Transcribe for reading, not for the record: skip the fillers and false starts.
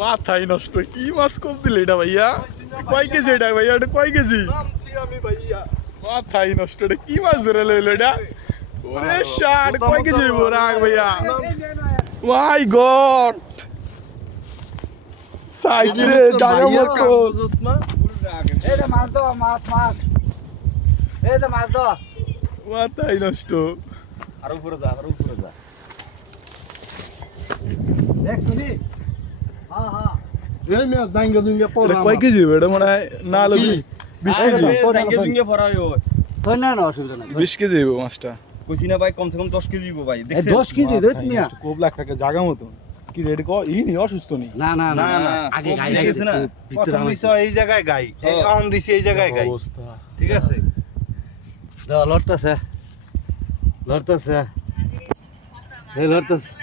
মাথায় নষ্ট কি মাছ কম দিলে এটা ভাইয়া কয় কেজি এটা ভাইয়া এটা কয় কেজি মাথায় নষ্ট এটা কি মাছ ধরে লইলো এটা ওরে শাট কয় কেজি হইব রাগ ভাইয়া মাই গড সাইজ রে জায়গা মতো এই যে মাছ দাও মাছ মাছ এই যে মাছ দাও মাথায় নষ্ট আর উপরে যা দেখ শুনি হ্যাঁ হ্যাঁ এই মেয়ে জাঙ্গা জুঙ্গা এটা পড়া কয় কেজি হইব এটা মনে হয় না লবি 20 কেজি জুঙ্গে ভরাই ও তোর না না অসুবিধা নাই 20 কেজি হইব মাছটা কইছি না ভাই কমসে কম 10 কেজি হইব ভাই এই দেখছেন 10 কেজি দে তুমি কোব লাখ টাকা জায়গা মতো কি রেডি কো ই নি অসুস্থ নি না না না না, আগে খুব গাই বেশি লাগছে না। ভিতরে প্রথম দিছ এই জায়গায় গাই এই হ্যাঁ। অন দিছি এই জায়গায় গাই অবস্থা ঠিক আছে দাও লড়তাছে এই লড়তাছে